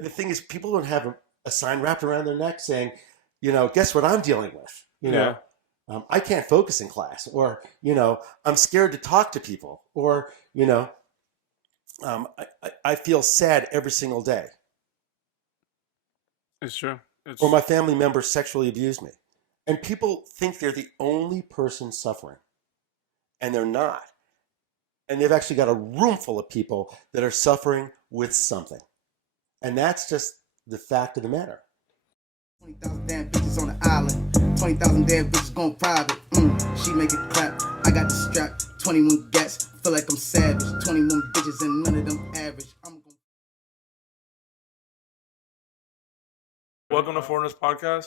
the thing is, people don't have a sign wrapped around their neck saying, guess what I'm dealing with? Yeah. I can't focus in class, or, I'm scared to talk to people, or, I feel sad every single day, It's true. or It's my family member sexually abused me. And people think they're the only person suffering, and they're not. And they've actually got a room full of people that are suffering with something. And that's just the fact of the matter. 20,000 damn bitches on the island. 20,000 damn bitches going private. She make it clap. I got the strap. 21 gats. Feel like I'm savage. 21 bitches and none of them average. Welcome to Foreigners Podcast.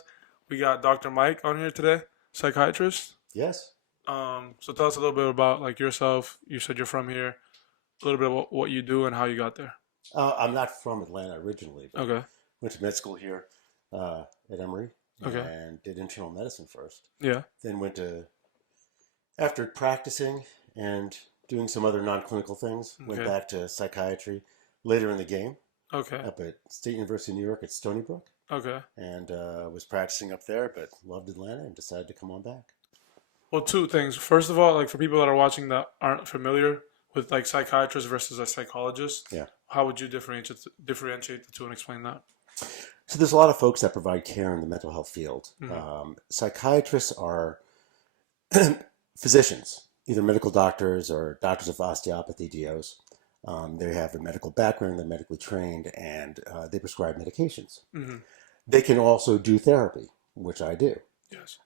We got Dr. Mike on here today, psychiatrist. Yes. So tell us a little bit about like yourself. You said you're from here. A little bit about what you do and how you got there. I'm not from Atlanta originally, but Okay. went to med school here at Emory, Okay. and did internal medicine first. Yeah. Then after practicing and doing some other non-clinical things, went Okay. back to psychiatry later in the game Okay. up at State University of New York at Stony Brook, Okay. and was practicing up there, but loved Atlanta and decided to come on back. Well, two things. First of all, like for people that are watching that aren't familiar with like psychiatrist versus a psychologist, Yeah. how would you differentiate the two and explain that? So there's a lot of folks that provide care in the mental health field. Mhm. Psychiatrists are physicians, either medical doctors or doctors of osteopathy, DOs. They have a medical background, they're medically trained, and they prescribe medications. Mm-hmm. They can also do therapy, which I do. Yes.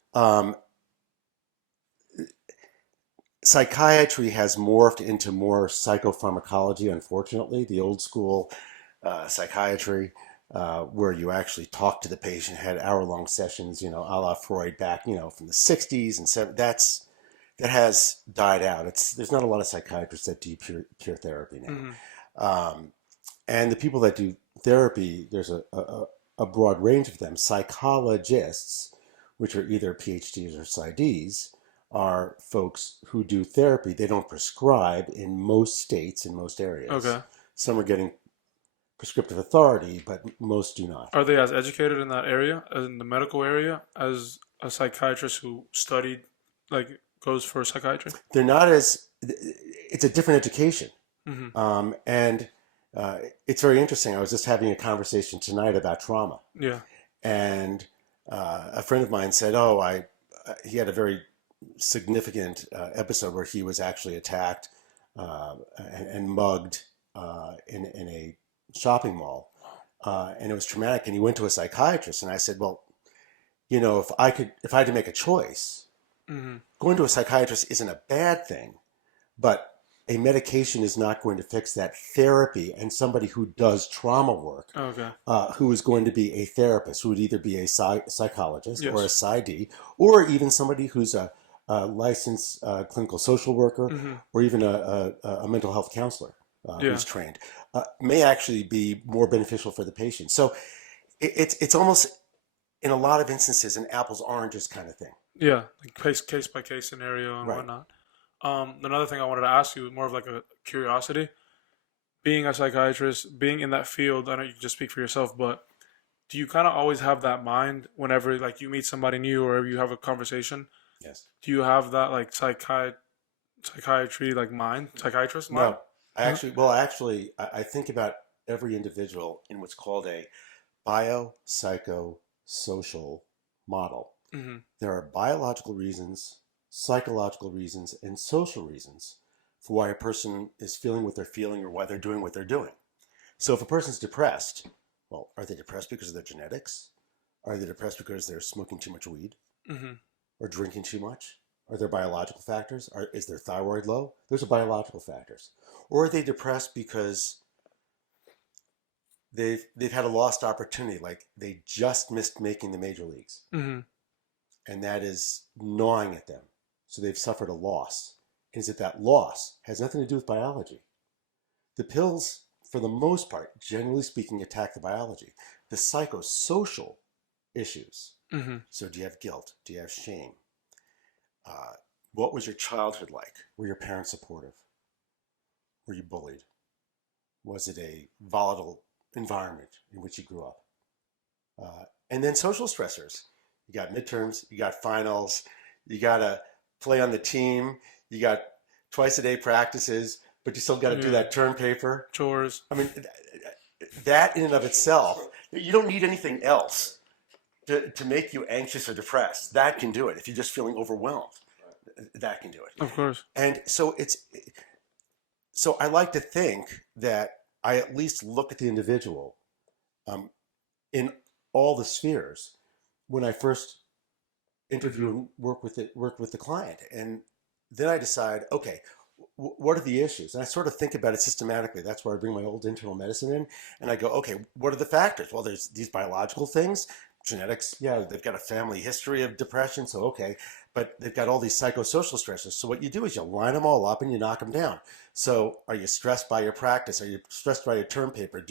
Psychiatry has morphed into more psychopharmacology, unfortunately. The old school psychiatry, where you actually talk to the patient, had hour-long sessions, a la Freud back, from the 60s and 70s. That has died out. There's not a lot of psychiatrists that do pure therapy now. Mm-hmm. And the people that do therapy, there's a broad range of them. Psychologists, which are either PhDs or PsyDs, are folks who do therapy. They don't prescribe in most states, in most areas. Okay. Some are getting prescriptive authority, but most do not. Are they as educated in that area, as in the medical area, as a psychiatrist who studied, like, goes for psychiatry? They're not as, it's a different education. Mm-hmm. And it's very interesting. I was just having a conversation tonight about trauma. Yeah. And a friend of mine said, he had a very significant episode where he was actually attacked and mugged in a shopping mall. And it was traumatic. And he went to a psychiatrist. And I said, well, if I had to make a choice, Mm-hmm. going to a psychiatrist isn't a bad thing, but a medication is not going to fix that. Therapy, and somebody who does trauma work, Okay. who is going to be a therapist, who would either be a psychologist Yes. or a PsyD, or even somebody who's a licensed clinical social worker, Mm-hmm. or even a mental health counselor Yeah. who's trained, may actually be more beneficial for the patient. So it's almost, in a lot of instances, an apples oranges kind of thing. Yeah, like case by case scenario and Right. whatnot. Another thing I wanted to ask you, more of like a curiosity, being a psychiatrist, being in that field, I know you can just speak for yourself, but do you kind of always have that mind whenever like you meet somebody new or you have a conversation? Yes. Do you have that like psychiatry like mind, psychiatrist mind? No, I think about every individual in what's called a biopsychosocial model. Mm-hmm. There are biological reasons, psychological reasons, and social reasons for why a person is feeling what they're feeling or why they're doing what they're doing. So if a person's depressed, well, are they depressed because of their genetics? Are they depressed because they're smoking too much weed? Mm-hmm. Or drinking too much? Are there biological factors? Is their thyroid low? Those are biological factors. Or are they depressed because they've had a lost opportunity, like they just missed making the major leagues? Mm-hmm. And that is gnawing at them. So they've suffered a loss. And that loss has nothing to do with biology. The pills, for the most part, generally speaking, attack the biology. The psychosocial issues. Mm-hmm. So do you have guilt? Do you have shame? What was your childhood like? Were your parents supportive? Were you bullied? Was it a volatile environment in which you grew up. And then social stressors. You got midterms, you got finals, you got to play on the team, you got twice a day practices, but you still got to do that term paper. Chores. I mean, that in and of itself, you don't need anything else to make you anxious or depressed. That can do it. If you're just feeling overwhelmed, that can do it. Of course. And so I like to think that I at least look at the individual in all the spheres when I first interview and work with the client. And then I decide, okay, what are the issues? And I sort of think about it systematically. That's where I bring my old internal medicine in. And I go, okay, what are the factors? Well, there's these biological things, genetics. Yeah, they've got a family history of depression. So, okay. But they've got all these psychosocial stressors. So what you do is you line them all up and you knock them down. So are you stressed by your practice? Are you stressed by your term paper?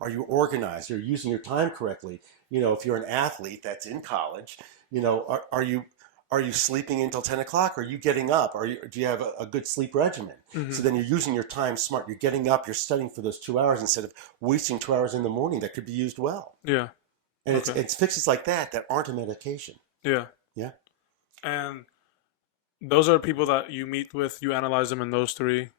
Are you organized? You're using your time correctly? You know, if you're an athlete that's in college, you know, are you sleeping until 10 o'clock? Are you getting up? Do you have a good sleep regimen? Mm-hmm. So then you're using your time smart. You're getting up, you're studying for those 2 hours instead of wasting 2 hours in the morning that could be used well. Yeah. And it's fixes like that aren't a medication. Yeah. Yeah. And those are people that you meet with, you analyze them in those three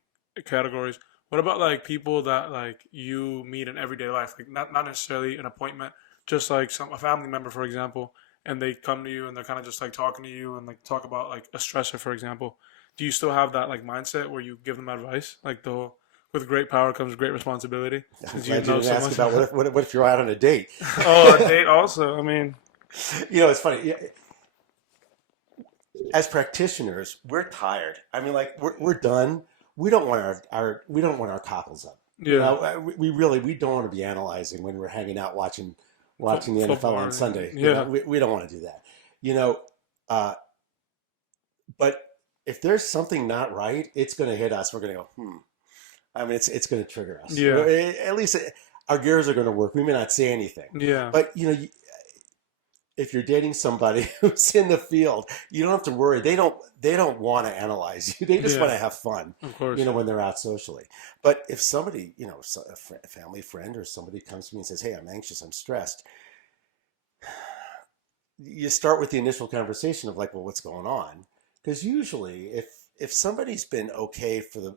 categories. What about like people that like you meet in everyday life? Like not necessarily an appointment, just like a family member, for example, and they come to you and they're kind of just like talking to you and like talk about like a stressor, for example. Do you still have that like mindset where you give them advice? Like with great power comes great responsibility. I'm glad you didn't ask about what if you're out on a date? Oh, a date also. I mean, you know, it's funny. As practitioners, we're tired. I mean, like we're done. We don't want our cockles up. Yeah. You know, we don't want to be analyzing when we're hanging out watching the NFL on Sunday. Yeah. You know, we don't want to do that. You know, but if there's something not right, it's going to hit us. We're going to go, I mean, it's going to trigger us. Yeah. At least our gears are going to work. We may not say anything. Yeah. But you know, if you're dating somebody who's in the field, you don't have to worry. They don't want to analyze you. They just want to have fun. Of course. You know, when they're out socially. But if somebody, you know, a family friend or somebody comes to me and says, "Hey, I'm anxious, I'm stressed," you start with the initial conversation of like, "Well, what's going on?" Because usually, if somebody's been okay for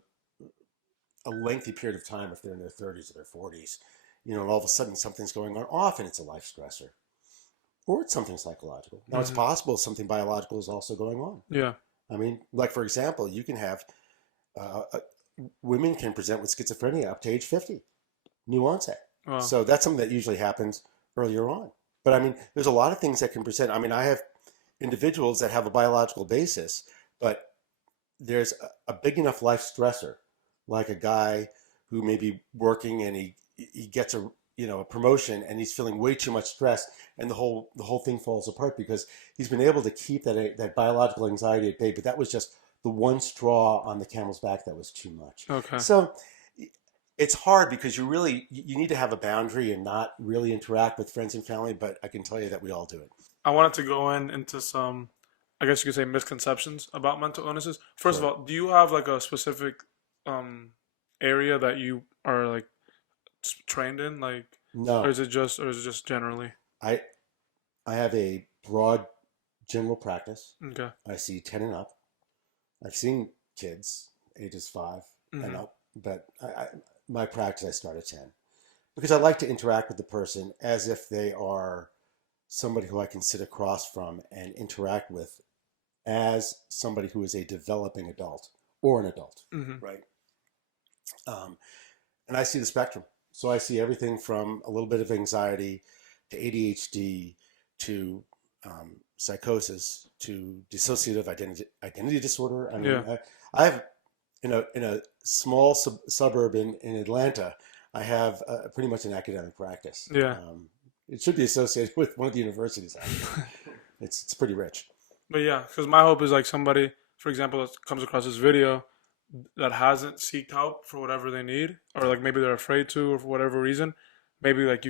a lengthy period of time, if they're in their 30s or their 40s, you know, and all of a sudden something's going on, often it's a life stressor. Or it's something psychological. Now, it's possible something biological is also going on. Yeah. I mean, like, for example, you can have women can present with schizophrenia up to age 50, new onset. Wow. So that's something that usually happens earlier on. But I mean, there's a lot of things that can present. I mean, I have individuals that have a biological basis, but there's a big enough life stressor, like a guy who may be working and he gets a promotion and he's feeling way too much stress, and the whole thing falls apart because he's been able to keep that biological anxiety at bay, but that was just the one straw on the camel's back that was too much. Okay. So it's hard because you need to have a boundary and not really interact with friends and family, but I can tell you that we all do it. I wanted to go into some, I guess you could say, misconceptions about mental illnesses. First of all, do you have like a specific area that you are like trained in, like? No. Or is it just generally? I have a broad general practice. Okay. I see 10 and up. I've seen kids ages 5 and up, but my practice I start at 10 because I like to interact with the person as if they are somebody who I can sit across from and interact with as somebody who is a developing adult or an adult, right? And I see the spectrum. So I see everything from a little bit of anxiety to ADHD to psychosis to dissociative identity disorder. I mean, I have in a small suburb in Atlanta, I have pretty much an academic practice. Yeah. It should be associated with one of the universities. It's pretty rich. But yeah, because my hope is like somebody, for example, that comes across this video that hasn't sought help for whatever they need, or like maybe they're afraid to, or for whatever reason, maybe like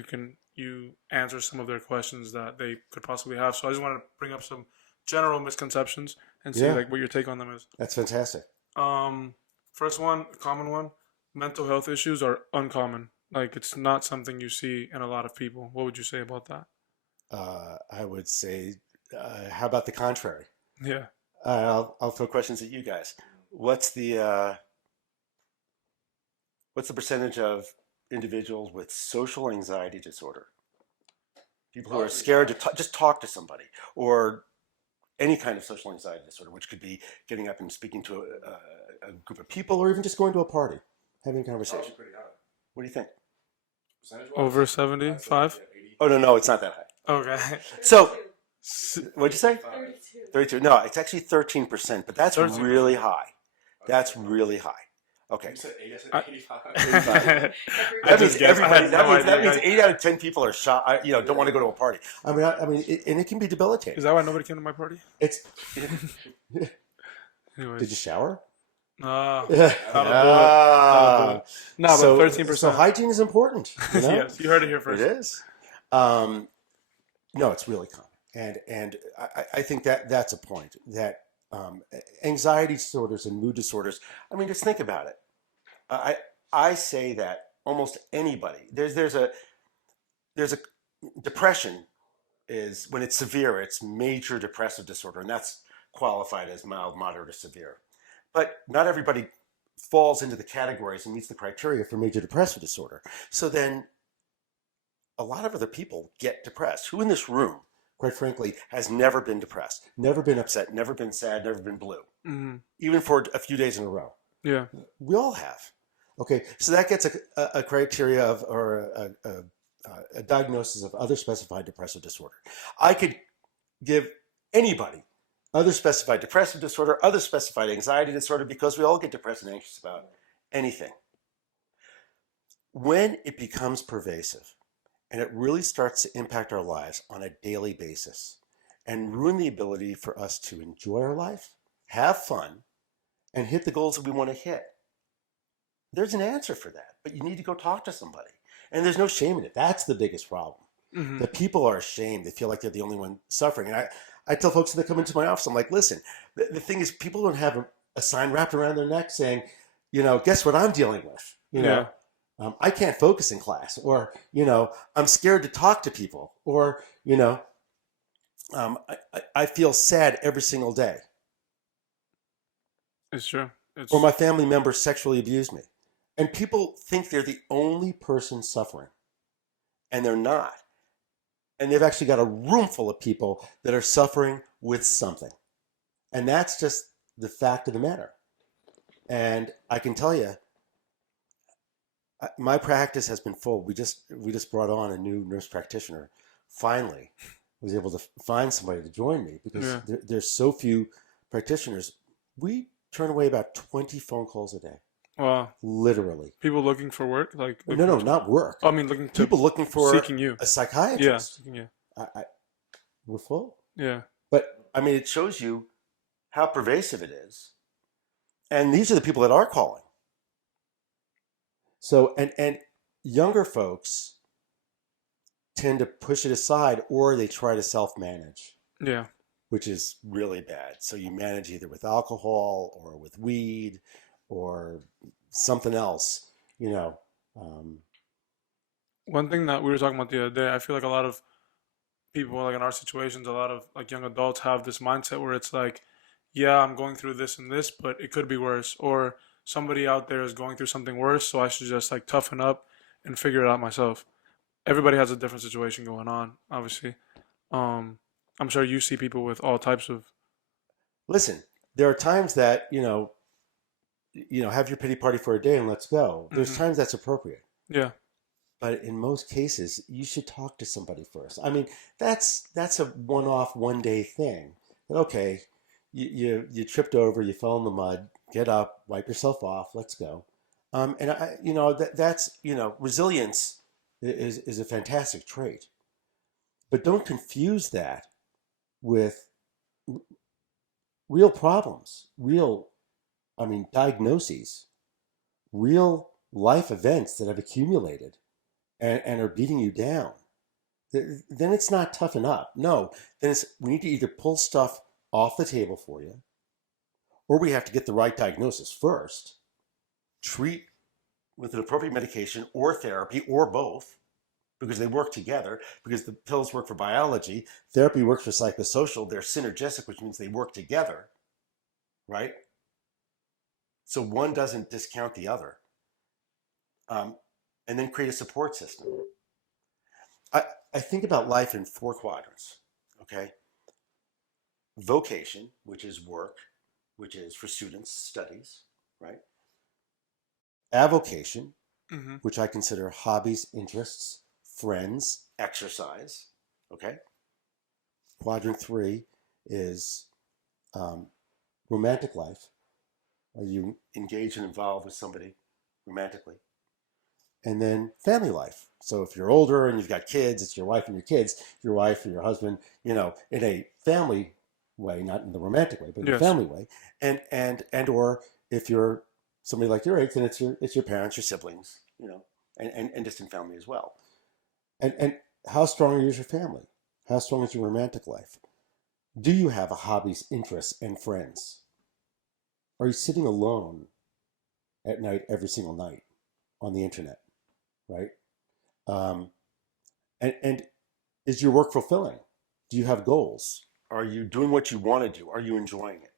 you answer some of their questions that they could possibly have. So I just wanted to bring up some general misconceptions and see like what your take on them is. That's fantastic. First one, common one, mental health issues are uncommon. Like it's not something you see in a lot of people. What would you say about that? I would say, how about the contrary? Yeah. I'll throw questions at you guys. What's the what's the percentage of individuals with social anxiety disorder? People who are scared to just talk to somebody, or any kind of social anxiety disorder, which could be getting up and speaking to a group of people, or even just going to a party, having a conversation. What do you think? Over 75? Oh, no, it's not that high. Okay. So, what'd you say? 32. No, it's actually 13%, but that's 13%. really high. That's really high. Okay. You said 8, I said I- 85. I just guessed. I had no That means idea. 8 out of 10 people are don't want to go to a party. And it can be debilitating. Is that why nobody came to my party? It's. Anyways. Did you shower? No. Ah. No, but So 13%. So hygiene is important. You know? Yes, you heard it here first. It is. No, it's really common, and I think that's a point that anxiety disorders and mood disorders. I mean, just think about it. I say that almost anybody there's a depression is when it's severe, it's major depressive disorder, and that's qualified as mild, moderate, or severe. But not everybody falls into the categories and meets the criteria for major depressive disorder. So then a lot of other people get depressed. Who in this room, quite frankly, has never been depressed, never been upset, never been sad, never been blue, even for a few days in a row? Yeah. We all have. Okay, so that gets a criteria of, or a diagnosis of other specified depressive disorder. I could give anybody other specified depressive disorder, other specified anxiety disorder, because we all get depressed and anxious about anything. When it becomes pervasive and it really starts to impact our lives on a daily basis and ruin the ability for us to enjoy our life, have fun, and hit the goals that we want to hit, there's an answer for that, but you need to go talk to somebody. And there's no shame in it. That's the biggest problem. That people are ashamed. They feel like they're the only one suffering. And I tell folks when they come into my office, I'm like, listen, the thing is, people don't have a sign wrapped around their neck saying, guess what I'm dealing with? I can't focus in class, or, I'm scared to talk to people, or, I feel sad every single day. It's true. Or my family members sexually abuse me. And people think they're the only person suffering. And they're not. And they've actually got a room full of people that are suffering with something. And that's just the fact of the matter. And I can tell you, my practice has been full. We just brought on a new nurse practitioner. Finally, was able to find somebody to join me, because there's so few practitioners. We turn away about 20 phone calls a day. Wow. Literally. People looking for work? Like No, not work. I mean, looking to People looking for seeking you. a psychiatrist. Yeah. We're full. Yeah. But I mean, it shows you how pervasive it is. And these are the people that are calling. So, and younger folks tend to push it aside, or they try to self-manage. Yeah. Which is really bad. So you manage either with alcohol or with weed or something else, One thing that we were talking about the other day, I feel like a lot of people, like in our situations, a lot of like young adults have this mindset where it's like, yeah, I'm going through this and this, but it could be worse. Or somebody out there is going through something worse, so I should just like toughen up and figure it out myself. Everybody has a different situation going on, obviously. I'm sure you see people with all types of. Listen, there are times that, have your pity party for a day and let's go. There's times that's appropriate. Yeah. But in most cases, you should talk to somebody first. I mean, that's a one-off, one-day thing. But okay, you tripped over, you fell in the mud, get up, wipe yourself off, let's go. That's resilience is a fantastic trait. But don't confuse that with real problems, diagnoses, real life events that have accumulated and are beating you down. Then it's not toughen up. No, then we need to either pull stuff off the table for you, or we have to get the right diagnosis first, treat with an appropriate medication or therapy or both, because they work together, because the pills work for biology, therapy works for psychosocial, they're synergistic, which means they work together, right? So one doesn't discount the other. And then create a support system. I think about life in 4 quadrants, okay? Vocation, which is work, which is for students, studies, right? Avocation, Mm-hmm. which I consider hobbies, interests, friends, exercise, okay? Quadrant 3 is romantic life. Are you engaged and involved with somebody romantically? And then family life. So if you're older and you've got kids, it's your wife and your kids, your wife or your husband, in a family way, not in the romantic way, but in a Yes. family way. And or if you're somebody like your age, then it's your parents, your siblings, and distant family as well. And how strong is your family? How strong is your romantic life? Do you have hobbies, interests, and friends? Are you sitting alone at night every single night on the internet? Right? And is your work fulfilling? Do you have goals? Are you doing what you want to do? Are you enjoying it?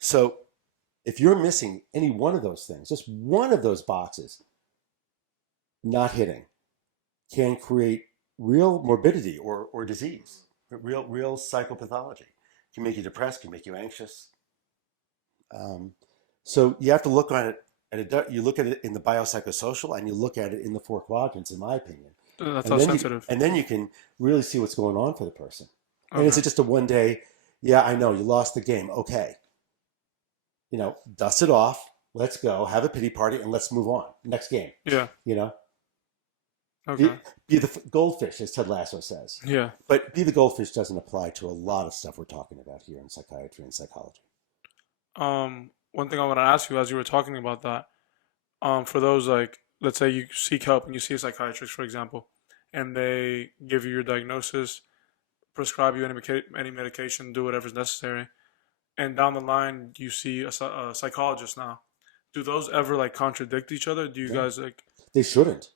So if you're missing any one of those things, just one of those boxes not hitting, can create real morbidity or disease, real psychopathology. Can make you depressed, can make you anxious. So you have to look at it. You look at it in the biopsychosocial, and you look at it in the 4 quadrants, in my opinion. That's And all then sensitive. and then you can really see what's going on for the person. And Okay. is it just a one day? Yeah, I know you lost the game. Okay, dust it off. Let's go have a pity party and let's move on. Next game. Yeah. Okay. Be the goldfish, as Ted Lasso says. Yeah. But be the goldfish doesn't apply to a lot of stuff we're talking about here in psychiatry and psychology. One thing I want to ask you as you were talking about that, for those, like, let's say you seek help and you see a psychiatrist, for example, and they give you your diagnosis, prescribe you any medication, do whatever's necessary, and down the line you see a psychologist now. Do those ever like contradict each other? Do you Yeah. guys like? They shouldn't.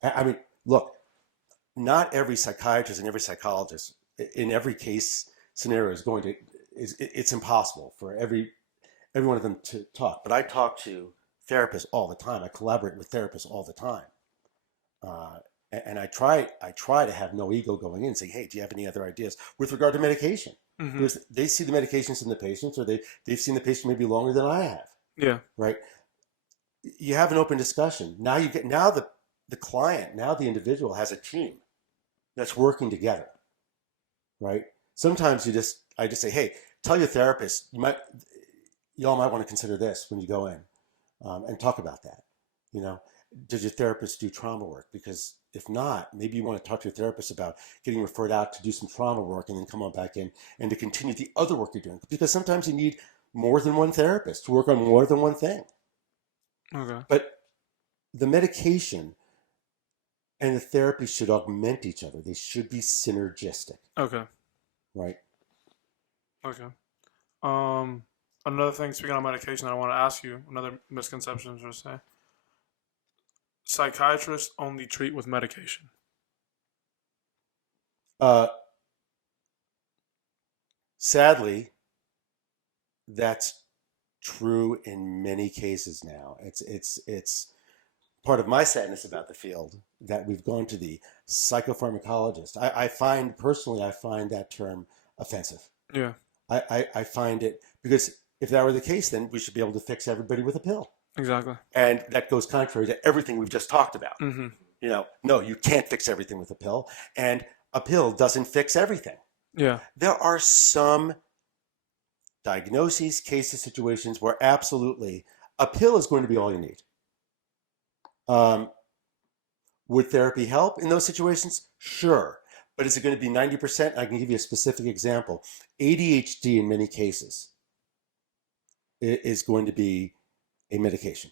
I mean, look, not every psychiatrist and every psychologist in every case scenario it's impossible for every one of them to talk. But I talk to therapists all the time. I collaborate with therapists all the time. And I try to have no ego going in and say, hey, do you have any other ideas with regard to medication? Mm-hmm. Because they see the medications in the patients, or they've seen the patient maybe longer than I have. Yeah. Right? You have an open discussion. Now the client, now the individual has a team that's working together. Right? Sometimes I just say, hey, tell your therapist, y'all might want to consider this when you go in, and talk about that. Does your therapist do trauma work? Because if not, maybe you want to talk to your therapist about getting referred out to do some trauma work and then come on back in and to continue the other work you're doing. Because sometimes you need more than one therapist to work on more than one thing. Okay. But the medication and the therapy should augment each other. They should be synergistic. Okay. Right? Okay. Another thing, speaking of medication, I want to ask you, another misconception, should I say. Psychiatrists only treat with medication. Sadly, that's true in many cases now. It's part of my sadness about the field that we've gone to the psychopharmacologist. I find that term offensive. Yeah. I find it, because if that were the case, then we should be able to fix everybody with a pill. Exactly. And that goes contrary to everything we've just talked about. Mm-hmm. No, you can't fix everything with a pill, and a pill doesn't fix everything. Yeah. There are some diagnoses, cases, situations where absolutely a pill is going to be all you need. Would therapy help in those situations? Sure. But is it going to be 90%? I can give you a specific example. ADHD in many cases is going to be a medication.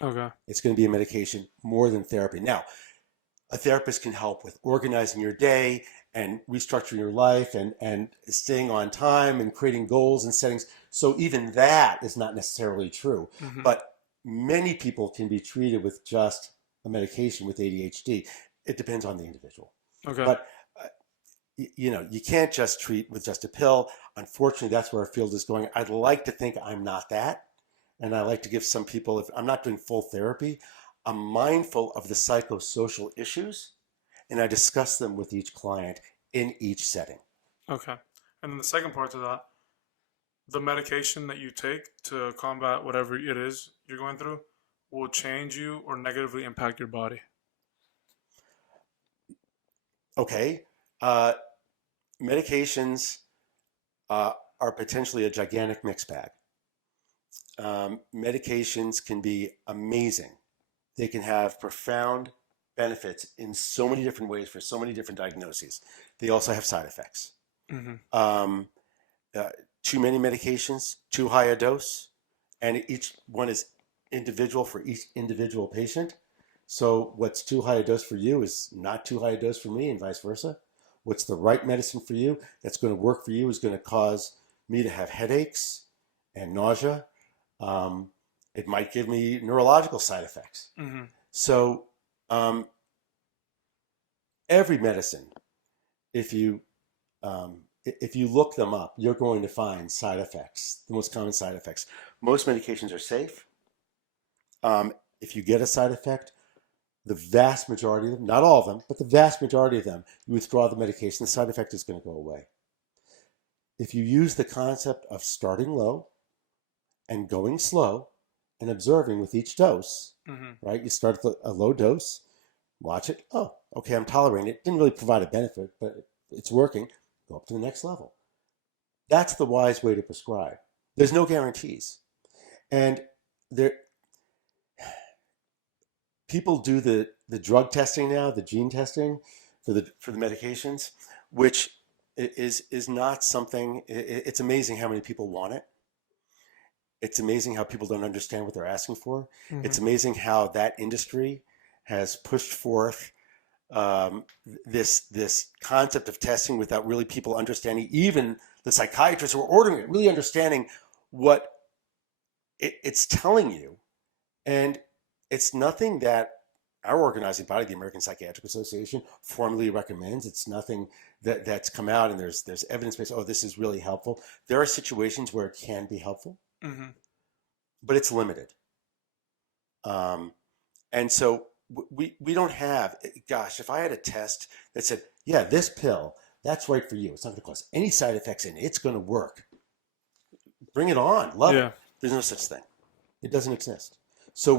Okay. It's going to be a medication more than therapy. Now, a therapist can help with organizing your day and restructuring your life and staying on time and creating goals and settings. So even that is not necessarily true. Hmm. But many people can be treated with just a medication with ADHD. It depends on the individual. Okay. But you can't just treat with just a pill. Unfortunately, that's where our field is going. I'd like to think I'm not that. And I like to give some people, if I'm not doing full therapy, I'm mindful of the psychosocial issues and I discuss them with each client in each setting. Okay. And then the second part to that, the medication that you take to combat whatever it is you're going through will change you or negatively impact your body. Okay. Medications are potentially a gigantic mixed bag. Medications can be amazing. They can have profound benefits in so many different ways for so many different diagnoses. They also have side effects. Hmm. Um, Too many medications, too high a dose, and each one is individual for each individual patient. So what's too high a dose for you is not too high a dose for me, and vice versa. What's the right medicine for you that's going to work for you is going to cause me to have headaches and nausea. It might give me neurological side effects. Hmm. So every medicine, if you look them up, you're going to find side effects, the most common side effects. Most medications are safe. If you get a side effect, the vast majority of them, not all of them, but the vast majority of them, you withdraw the medication, the side effect is going to go away. If you use the concept of starting low and going slow and observing with each dose, Hmm. right? You start at a low dose, watch it. Oh, okay, I'm tolerating it. Didn't really provide a benefit, but it's working. Go up to the next level. That's the wise way to prescribe. There's no guarantees. And there, people do the drug testing now, the gene testing for the medications, which is not something. It's amazing how many people want it. It's amazing how people don't understand what they're asking for. Hmm. It's amazing how that industry has pushed forth this concept of testing without really people understanding, even the psychiatrists who are ordering it, really understanding what it's telling you. And it's nothing that our organizing body, the American Psychiatric Association, formally recommends. It's nothing that's come out and there's evidence based. Oh, this is really helpful. There are situations where it can be helpful, Hmm. but it's limited. And so we don't have. Gosh, if I had a test that said, yeah, this pill, that's right for you. It's not going to cause any side effects and it's going to work. Bring it on. Love Yeah. it. There's no such thing. It doesn't exist. So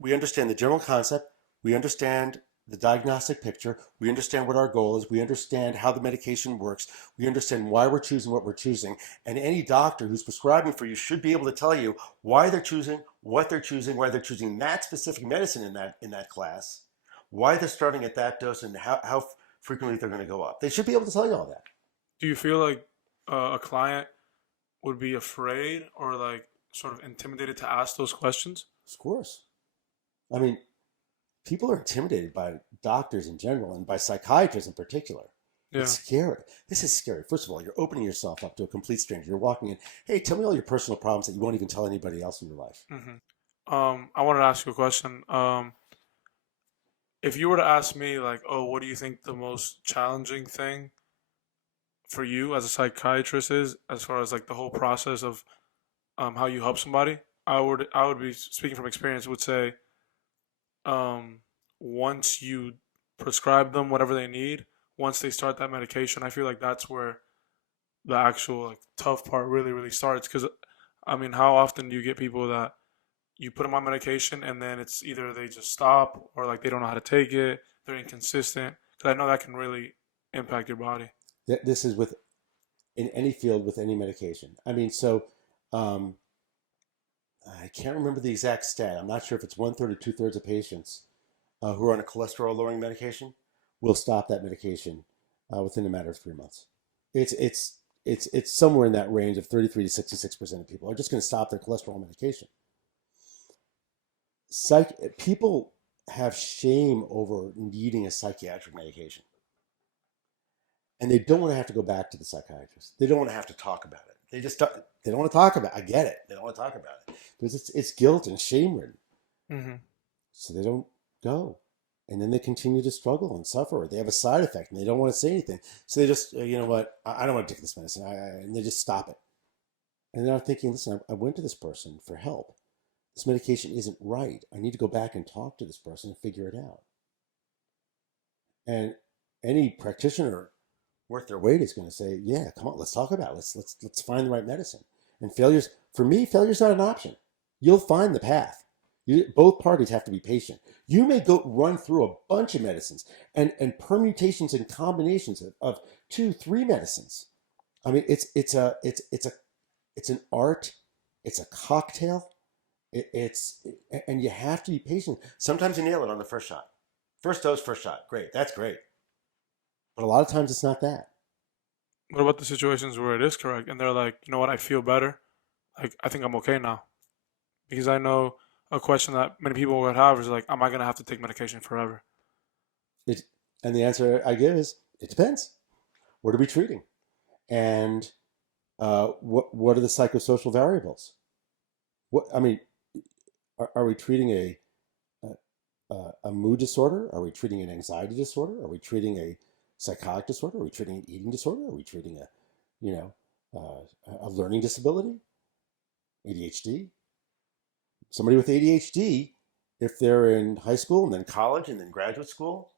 we understand the general concept. We understand the diagnostic picture. We understand what our goal is. We understand how the medication works. We understand why we're choosing what we're choosing. And any doctor who's prescribing for you should be able to tell you why they're choosing, what they're choosing, why they're choosing that specific medicine in that class, why they're starting at that dose, and how frequently they're going to go up. They should be able to tell you all that. Do you feel like a client would be afraid or like sort of intimidated to ask those questions? Of course. I mean, people are intimidated by doctors in general and by psychiatrists in particular. It's Yeah. scary. This is scary. First of all, you're opening yourself up to a complete stranger. You're walking in, hey, tell me all your personal problems that you won't even tell anybody else in your life. Hmm. I wanted to ask you a question. If you were to ask me, like, oh, what do you think the most challenging thing for you as a psychiatrist is, as far as like the whole process of how you help somebody, I would be speaking from experience. Would say um, once you prescribe them whatever they need, once they start that medication, I feel like that's where the actual like tough part really starts. Because I mean, how often do you get people that you put them on medication and then it's either they just stop or like they don't know how to take it, they're inconsistent. Because I know that can really impact your body. This is with in any field with any medication. I mean, so um, I can't remember the exact stat. I'm not sure if it's 1/3 or 2/3 of patients who are on a cholesterol lowering medication will stop that medication within a matter of 3 months. It's somewhere in that range of 33 to 66% of people are just going to stop their cholesterol medication. People have shame over needing a psychiatric medication. and they don't want to have to go back to the psychiatrist. They don't want to have to talk about it. They don't want to talk about it. I get it. They don't want to talk about it because it's guilt and shame ridden. Mm-hmm. So they don't go. And then they continue to struggle and suffer. They have a side effect and they don't want to say anything. So they just, you know what, I don't want to take this medicine. And they just stop it. And they're not thinking, listen, I went to this person for help. This medication isn't right. I need to go back and talk to this person and figure it out. And any practitioner worth their weight is going to say, yeah, come on, let's talk about it. Let's find the right medicine. And for me, failure's not an option. You'll find the path. Both parties have to be patient. You may go run through a bunch of medicines and permutations and combinations of 2-3 medicines. I mean, it's an art. It's a cocktail. And you have to be patient. Sometimes you nail it on the first shot. First dose, first shot. Great. That's great. But a lot of times it's not that. What about the situations where it is correct and they're like, you know what, I feel better. Like, I think I'm okay now. Because I know a question that many people would have is like, am I going to have to take medication forever? And the answer I give is, it depends. What are we treating? And what are the psychosocial variables? Are we treating a mood disorder? Are we treating an anxiety disorder? Are we treating a psychotic disorder? Are we treating an eating disorder? Are we treating a learning disability? ADHD? Somebody with ADHD, if they're in high school and then college and then graduate school,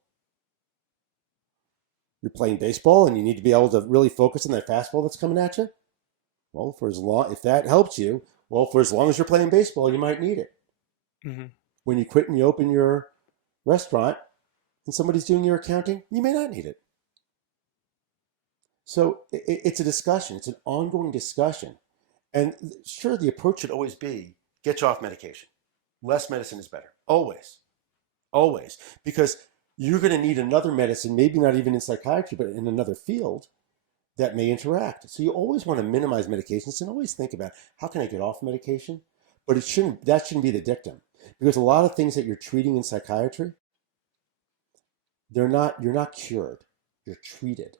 you're playing baseball and you need to be able to really focus on that fastball that's coming at you. Well, if that helps you, for as long as you're playing baseball, you might need it. Mm-hmm. When you quit and you open your restaurant and somebody's doing your accounting, you may not need it. So it's a discussion. It's an ongoing discussion. And sure, the approach should always be, get you off medication. Less medicine is better. Always. Always. Because you're going to need another medicine, maybe not even in psychiatry, but in another field that may interact. So you always want to minimize medications and always think about, how can I get off medication? But that shouldn't be the dictum. Because a lot of things that you're treating in psychiatry, you're not cured. You're treated.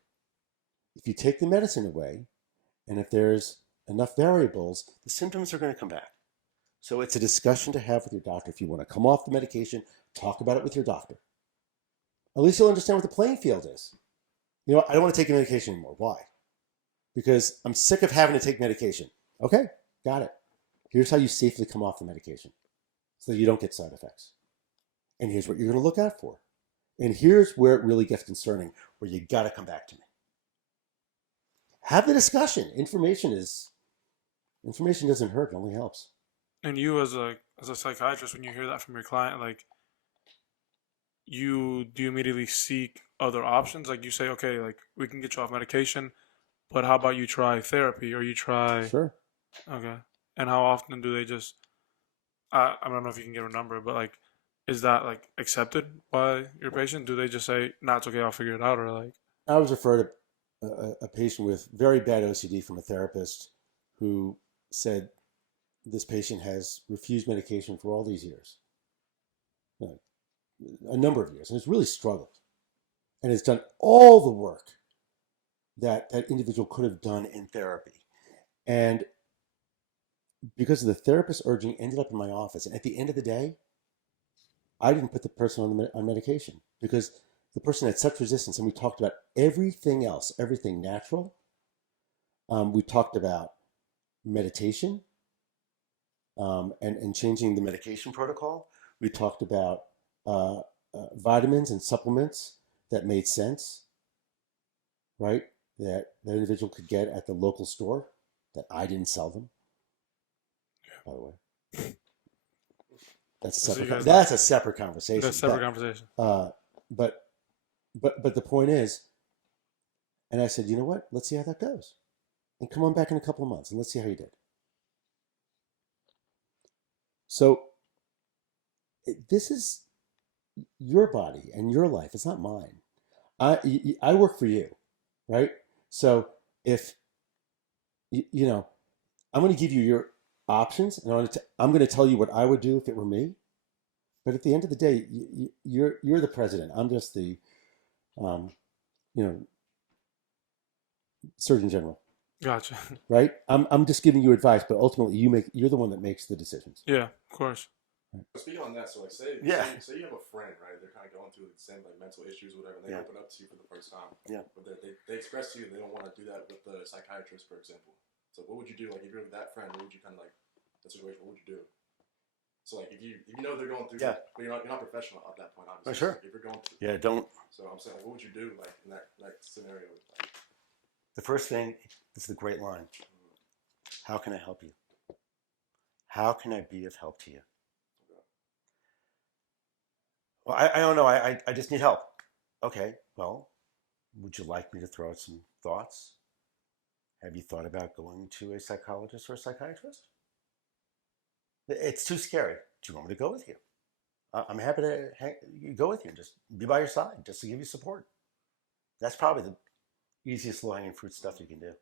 If you take the medicine away, and if there's enough variables, the symptoms are going to come back. So it's a discussion to have with your doctor. If you want to come off the medication, talk about it with your doctor. At least you'll understand what the playing field is. You know, I don't want to take medication anymore. Why? Because I'm sick of having to take medication. Okay, got it. Here's how you safely come off the medication so that you don't get side effects. And here's what you're going to look out for. And here's where it really gets concerning, where you got to come back to me. Have the discussion. Information doesn't hurt, it only helps. And you as a psychiatrist, when you hear that from your client, like, do you immediately seek other options? Like, you say, okay, like, we can get you off medication, but how about you try therapy, or you try... Sure. Okay. And how often do they just... I don't know if you can give a number, but, like, is that, like, accepted by your patient? Do they just say, nah, it's okay, I'll figure it out, or, like... I was referred to a patient with very bad OCD from a therapist who said, this patient has refused medication for all these years, a number of years, and has really struggled, and has done all the work that that individual could have done in therapy. And because of the therapist's urging, ended up in my office. And at the end of the day, I didn't put the person on medication because the person had such resistance. And we talked about everything else, everything natural. We talked about meditation and changing the medication protocol. We talked about vitamins and supplements that made sense, right? That individual could get at the local store that I didn't sell them, by the way. That's a separate conversation. That's a separate conversation. But the point is, and I said, you know what? Let's see how that goes. And come on back in a couple of months and let's see how you did. So this is your body and your life. It's not mine. I work for you, right? So if, you know, I'm going to give you your options, and I'm going to tell you what I would do if it were me. But at the end of the day, you're the president. I'm just the, you know, Surgeon General, Gotcha. right? I'm just giving you advice, but ultimately you're the one that makes the decisions. Yeah, of course. Speaking on that, so like say you have a friend, right? They're kind of going through the same like mental issues, whatever. And they open up to you for the first time. Yeah. But they express to you they don't want to do that with the psychiatrist, for example. So what would you do? Like if you're with that friend, what would you kind of like the situation? What would you do? So like if you know they're going through, but you're not professional at that point, obviously. Oh, sure. So, like, if you're going through, Don't. So I'm saying, like, what would you do like in that scenario? Like, The first thing, this is the great line. How can I help you? How can I be of help to you? Well, I don't know. I just need help. Okay, well, would you like me to throw out some thoughts? Have you thought about going to a psychologist or a psychiatrist? It's too scary. Do you want me to go with you? I'm happy to go with you. Just be by your side, just to give you support. That's probably the easiest low-hanging fruit stuff you can do.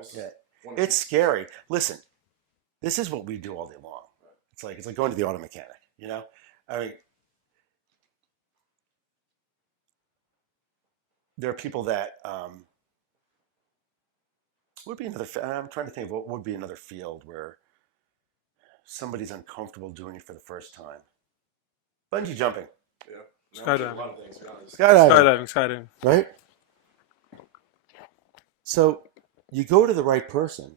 Okay. It's scary. Listen, this is what we do all day long. Right. It's like going to the auto mechanic. You know, I mean, there are people that would be another. I'm trying to think of what would be another field where somebody's uncomfortable doing it for the first time. Bungee jumping. Yeah. Skydiving. A lot of things. Skydiving. Right? So you go to the right person.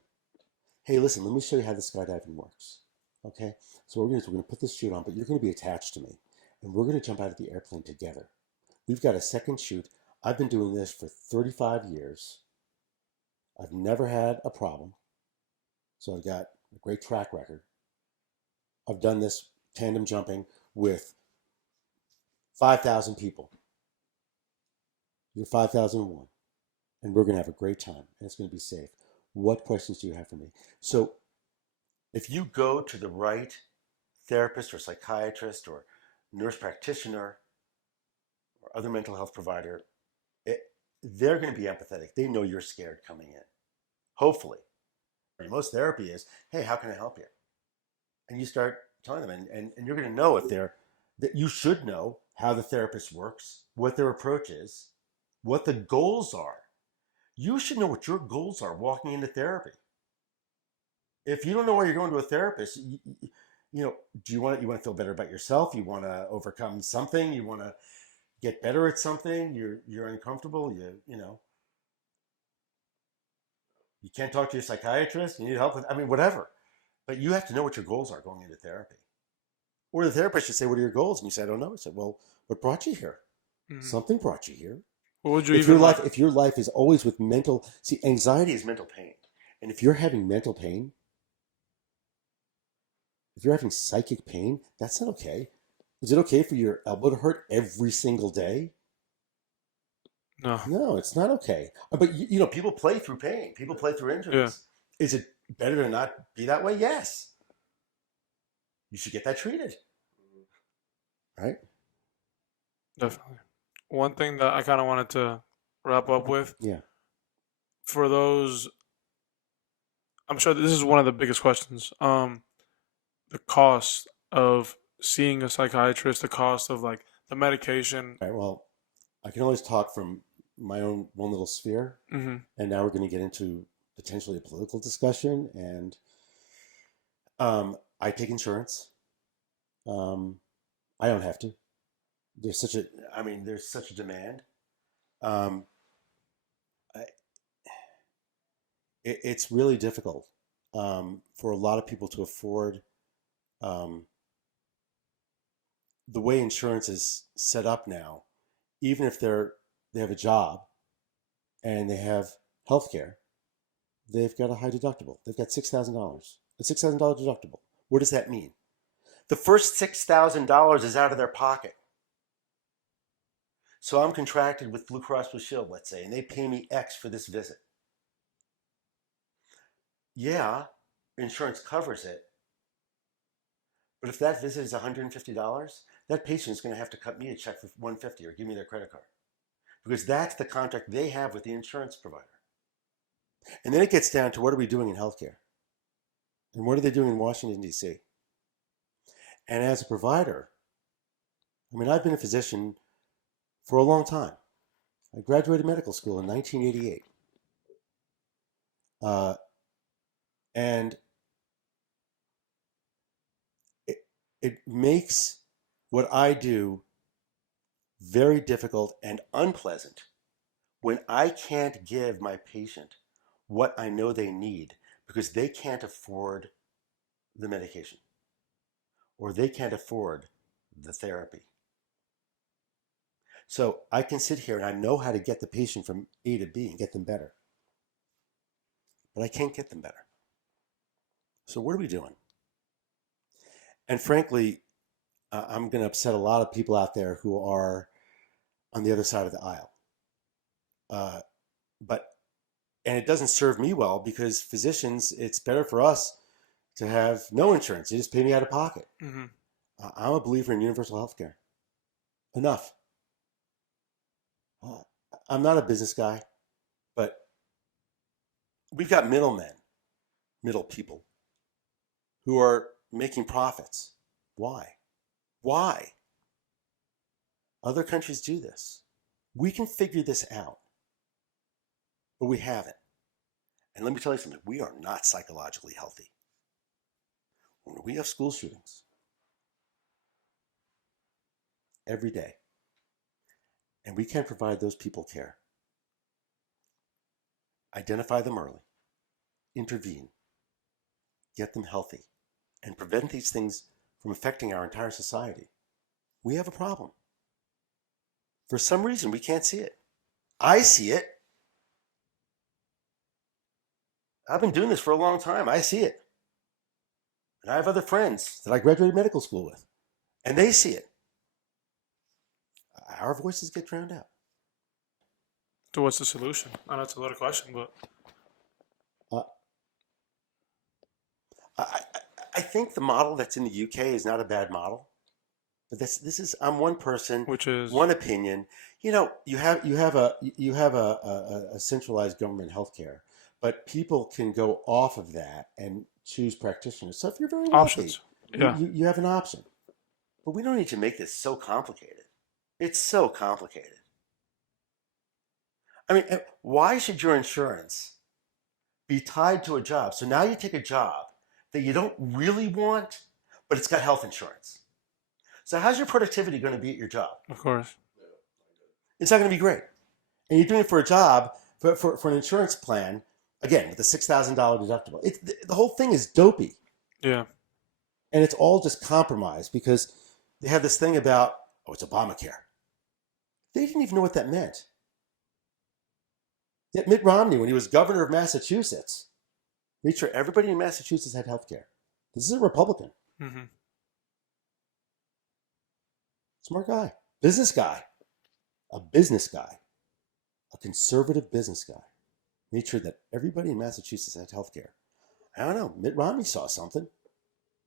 Hey, listen, let me show you how the skydiving works. Okay? So what we're going to put this chute on, but you're going to be attached to me. And we're going to jump out of the airplane together. We've got a second chute. I've been doing this for 35 years. I've never had a problem. So I've got a great track record. I've done this tandem jumping with 5,000 people. You're 5,001. And we're going to have a great time. And it's going to be safe. What questions do you have for me? So if you go to the right therapist or psychiatrist or nurse practitioner or other mental health provider, they're going to be empathetic. They know you're scared coming in. Hopefully. Most therapy is, hey, how can I help you? And you start telling them, and you're going to know that you should know how the therapist works, what their approach is, what the goals are. You should know what your goals are walking into therapy. If you don't know why you're going to a therapist, do you want to feel better about yourself? You want to overcome something? You want to get better at something? You're uncomfortable. You can't talk to your psychiatrist. You need help with, whatever. But you have to know what your goals are going into therapy. Or the therapist should say, what are your goals? And you say, I don't know. I said, well, what brought you here? Mm-hmm. Something brought you here. What would you if your life is always with anxiety is mental pain. And if you're having mental pain, if you're having psychic pain, that's not okay. Is it okay for your elbow to hurt every single day? No, it's not okay. But people play through pain. People play through injuries. Yeah. Is it better to not be that way? Yes. You should get that treated. Right? Definitely. One thing that I kind of wanted to wrap up with. Yeah. For those, I'm sure this is one of the biggest questions. The cost of seeing a psychiatrist, the cost of like the medication. Right, well, I can always talk from my own one little sphere. Mm-hmm. And now we're going to get into potentially a political discussion. And I take insurance. I don't have to. There's such a demand. It's really difficult for a lot of people to afford the way insurance is set up now. Even if they have a job and they have health care, they've got a high deductible. They've got $6,000. A $6,000 deductible. What does that mean? The first $6,000 is out of their pocket. So I'm contracted with Blue Cross Blue Shield, let's say, and they pay me X for this visit. Yeah, insurance covers it. But if that visit is $150, that patient is going to have to cut me a check for $150 or give me their credit card. Because that's the contract they have with the insurance provider. And then it gets down to what are we doing in healthcare? And what are they doing in Washington, D.C.? And as a provider, I've been a physician for a long time. I graduated medical school in 1988. And it makes what I do very difficult and unpleasant when I can't give my patient what I know they need because they can't afford the medication or they can't afford the therapy. So I can sit here and I know how to get the patient from A to B and get them better. But I can't get them better. So what are we doing? And frankly, I'm going to upset a lot of people out there who are on the other side of the aisle. And it doesn't serve me well because physicians, it's better for us to have no insurance. You just pay me out of pocket. Mm-hmm. I'm a believer in universal health care. Enough. I'm not a business guy, but we've got middlemen, middle people, who are making profits. Why? Why? Other countries do this. We can figure this out, but we haven't. And let me tell you something, we are not psychologically healthy. When we have school shootings every day, and we can't provide those people care, identify them early, intervene, get them healthy, and prevent these things from affecting our entire society, we have a problem. For some reason, we can't see it. I see it. I've been doing this for a long time. I see it. And I have other friends that I graduated medical school with, and they see it. Our voices get drowned out. So what's the solution? I know it's a loaded question, but I think the model that's in the UK is not a bad model, but this is I'm one person, which is one opinion. You know, you have a centralized government healthcare, but people can go off of that and choose practitioners. So if you're very wealthy, options. Yeah. you have an option. But we don't need to make this so complicated. It's so complicated. I mean, why should your insurance be tied to a job? So now you take a job that you don't really want, but it's got health insurance. So how's your productivity going to be at your job? Of course. It's not going to be great. And you're doing it for a job, for an insurance plan, again, with a $6,000 deductible. The whole thing is dopey. Yeah. And it's all just compromise because they have this thing about, oh, it's Obamacare. They didn't even know what that meant. Yet Mitt Romney, when he was governor of Massachusetts, made sure everybody in Massachusetts had health care. This is a Republican. Mm-hmm. Smart guy. Business guy. A business guy. A conservative business guy. Made sure that everybody in Massachusetts had health care. I don't know. Mitt Romney saw something.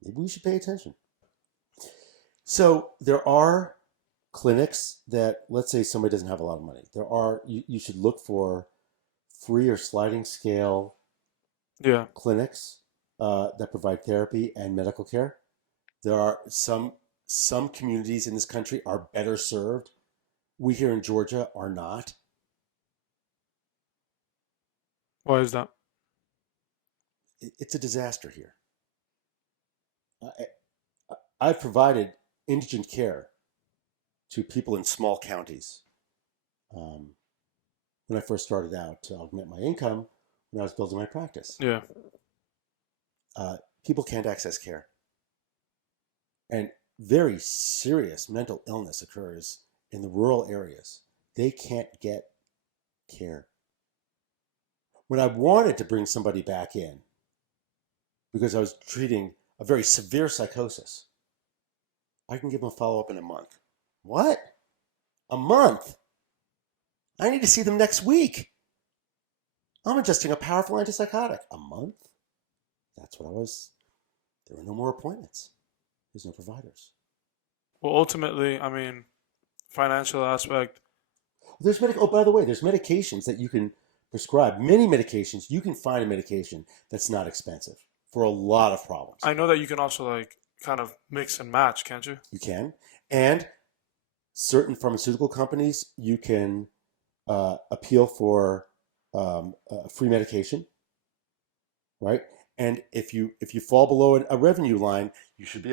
Maybe we should pay attention. So there are clinics that, let's say somebody doesn't have a lot of money. You should look for free or sliding scale clinics that provide therapy and medical care. There are some communities in this country are better served. We here in Georgia are not. Why is that? It's a disaster here. I've provided indigent care to people in small counties when I first started out to augment my income when I was building my practice. Yeah. People can't access care. And very serious mental illness occurs in the rural areas. They can't get care. When I wanted to bring somebody back in, because I was treating a very severe psychosis, I can give them a follow-up in a month. What? A month? I need to see them next week. I'm adjusting a powerful antipsychotic. A month? That's what I was. There were no more appointments. There's no providers. Well, ultimately, I mean, financial aspect. There's oh, by the way, there's medications that you can prescribe. Many medications, you can find a medication that's not expensive for a lot of problems. I know that you can also kind of mix and match, can't you? You can. And certain pharmaceutical companies, you can appeal for free medication. right? And if you fall below a revenue line, you should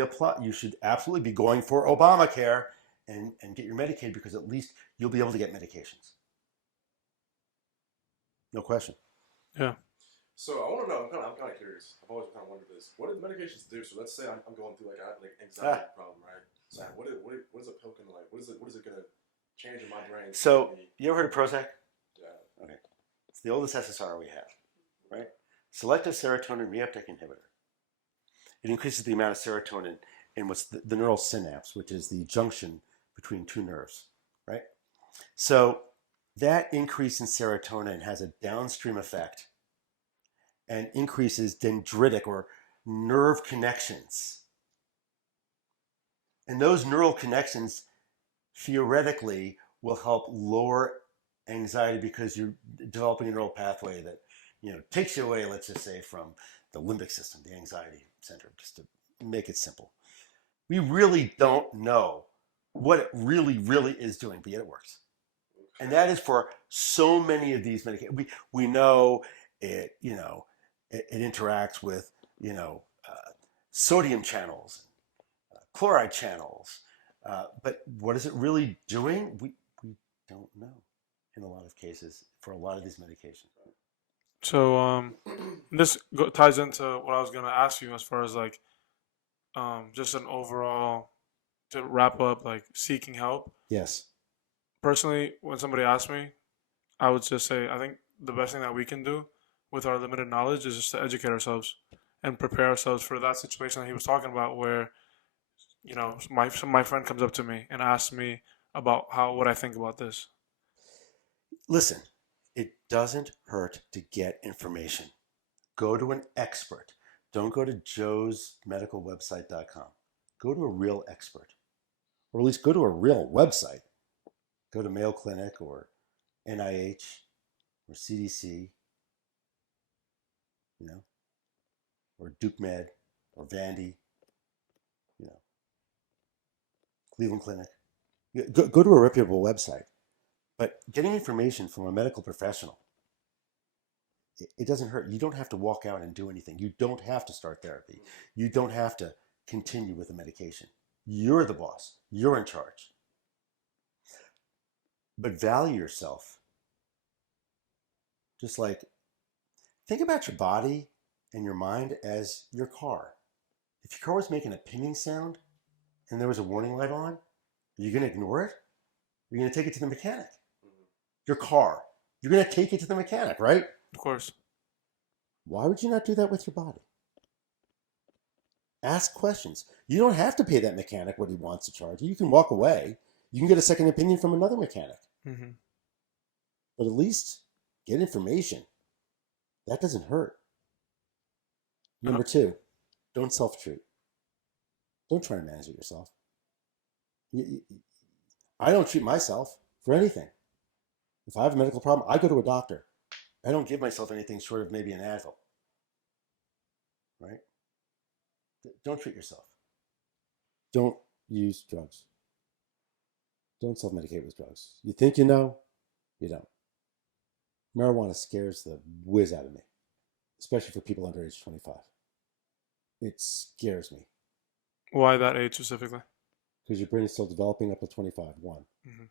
absolutely be going for Obamacare and get your Medicaid, because at least you'll be able to get medications. No question. Yeah. So I want to know. I'm kind of curious. I've always kind of wondered this. What do the medications do? So let's say I'm going through I have anxiety problem, right? So what is a pill gonna What is it gonna change in my brain? So you ever heard of Prozac? Yeah. Okay. It's the oldest SSRI we have, right? Selective serotonin reuptake inhibitor. It increases the amount of serotonin in what's the neural synapse, which is the junction between two nerves, right? So that increase in serotonin has a downstream effect and increases dendritic or nerve connections. And those neural connections theoretically will help lower anxiety, because you're developing a neural pathway that takes you away, let's just say, from the limbic system, the anxiety center, just to make it simple. We really don't know what it really is doing, but yet it works. And that is for so many of these medications. We know it, it interacts with, sodium channels, chloride channels. But what is it really doing? We don't know in a lot of cases for a lot of these medications. So this ties into what I was gonna ask you as far as like just an overall, to wrap up, like seeking help. Yes. Personally, when somebody asks me, I would just say I think the best thing that we can do with our limited knowledge is just to educate ourselves and prepare ourselves for that situation that he was talking about, where my friend comes up to me and asks me about what I think about this. Listen, it doesn't hurt to get information. Go to an expert. Don't go to joesmedicalwebsite.com. Go to a real expert, or at least go to a real website. Go to Mayo Clinic or NIH or CDC, or Duke Med or Vandy, Cleveland Clinic. Go to a reputable website. But getting information from a medical professional, it doesn't hurt. You don't have to walk out and do anything. You don't have to start therapy. You don't have to continue with the medication. You're the boss. You're in charge. But value yourself. Just like, think about your body and your mind as your car. If your car was making a pinging sound and there was a warning light on, are you going to ignore it? You're going to take it to the mechanic. Your car. You're going to take it to the mechanic, right? Of course. Why would you not do that with your body? Ask questions. You don't have to pay that mechanic what he wants to charge you. You can walk away. You can get a second opinion from another mechanic. Mm-hmm. But at least get information. That doesn't hurt. Number 2, don't self-treat. Don't try and manage it yourself. I don't treat myself for anything. If I have a medical problem, I go to a doctor. I don't give myself anything short of maybe an Advil. Right? Don't treat yourself. Don't use drugs. Don't self-medicate with drugs. You think you know, you don't. Marijuana scares the whiz out of me, especially for people under age 25. It scares me. Why that age specifically? Because your brain is still developing up to 25, 1. Mm-hmm.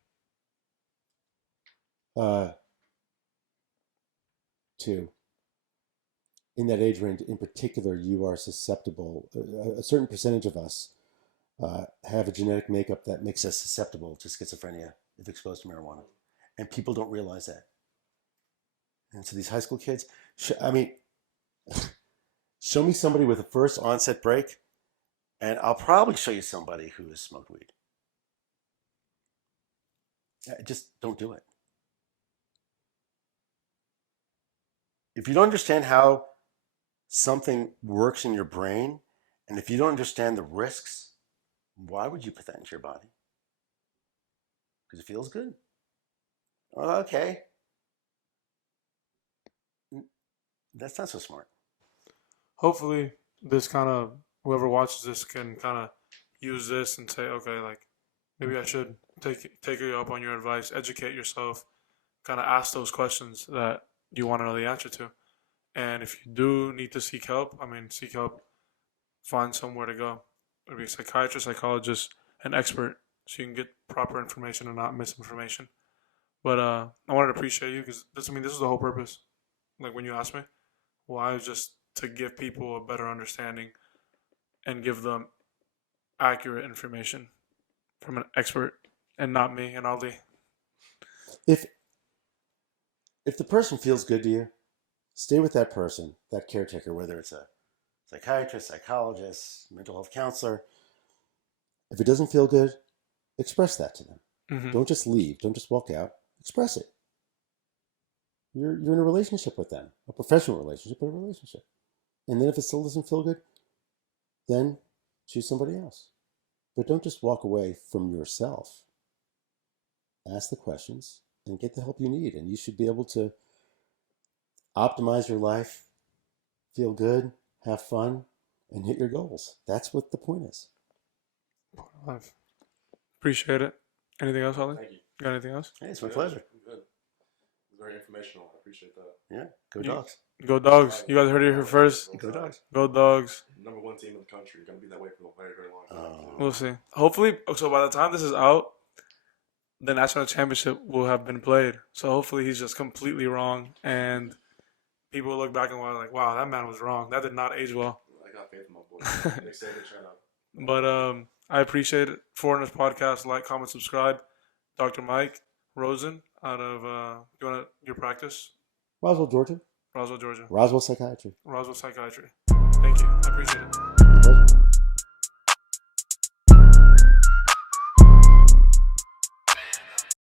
2, in that age range in particular, you are susceptible. A certain percentage of us have a genetic makeup that makes us susceptible to schizophrenia if exposed to marijuana. And people don't realize that. And so these high school kids, show me somebody with a first onset break, and I'll probably show you somebody who has smoked weed. Just don't do it. If you don't understand how something works in your brain, and if you don't understand the risks, why would you put that into your body? Because it feels good. Oh, okay. That's not so smart. Hopefully, this kind of, whoever watches this can kind of use this and say, okay, like maybe I should take you up on your advice, educate yourself, kind of ask those questions that you want to know the answer to. And if you do need to seek help, I mean, seek help, find somewhere to go. It'll be a psychiatrist, psychologist, an expert, so you can get proper information and not misinformation. But I wanted to appreciate you because this is the whole purpose. Like when you asked me, why is just to give people a better understanding and give them accurate information from an expert and not me and Ali. If the person feels good to you, stay with that person, that caretaker, whether it's a psychiatrist, psychologist, mental health counselor. If it doesn't feel good, express that to them. Mm-hmm. Don't just leave. Don't just walk out. Express it. You're in a relationship with them, a professional relationship, but a relationship. And then if it still doesn't feel good, then choose somebody else. But don't just walk away from yourself. Ask the questions and get the help you need. And you should be able to optimize your life, feel good, have fun, and hit your goals. That's what the point is. Appreciate it. Anything else, Ali? Thank you. Got anything else? Hey, it's my pleasure. Good. Very informational. I appreciate that. Yeah, go Dogs. Go Dogs. You guys heard it here first. Go Dogs. Go Dogs. Number one team in the country. You're going to be that way for a very, very long time. We'll see. Hopefully, so by the time this is out, the national championship will have been played. So hopefully he's just completely wrong. And people will look back and go like, wow, that man was wrong. That did not age well. I got faith in my boy. They say they shout out. But I appreciate it. Foureigners podcast, like, comment, subscribe. Dr. Mike Rosen out of your practice? Roswell, Georgia. Roswell, Georgia. Roswell Psychiatry. Roswell Psychiatry. Thank you. I appreciate it.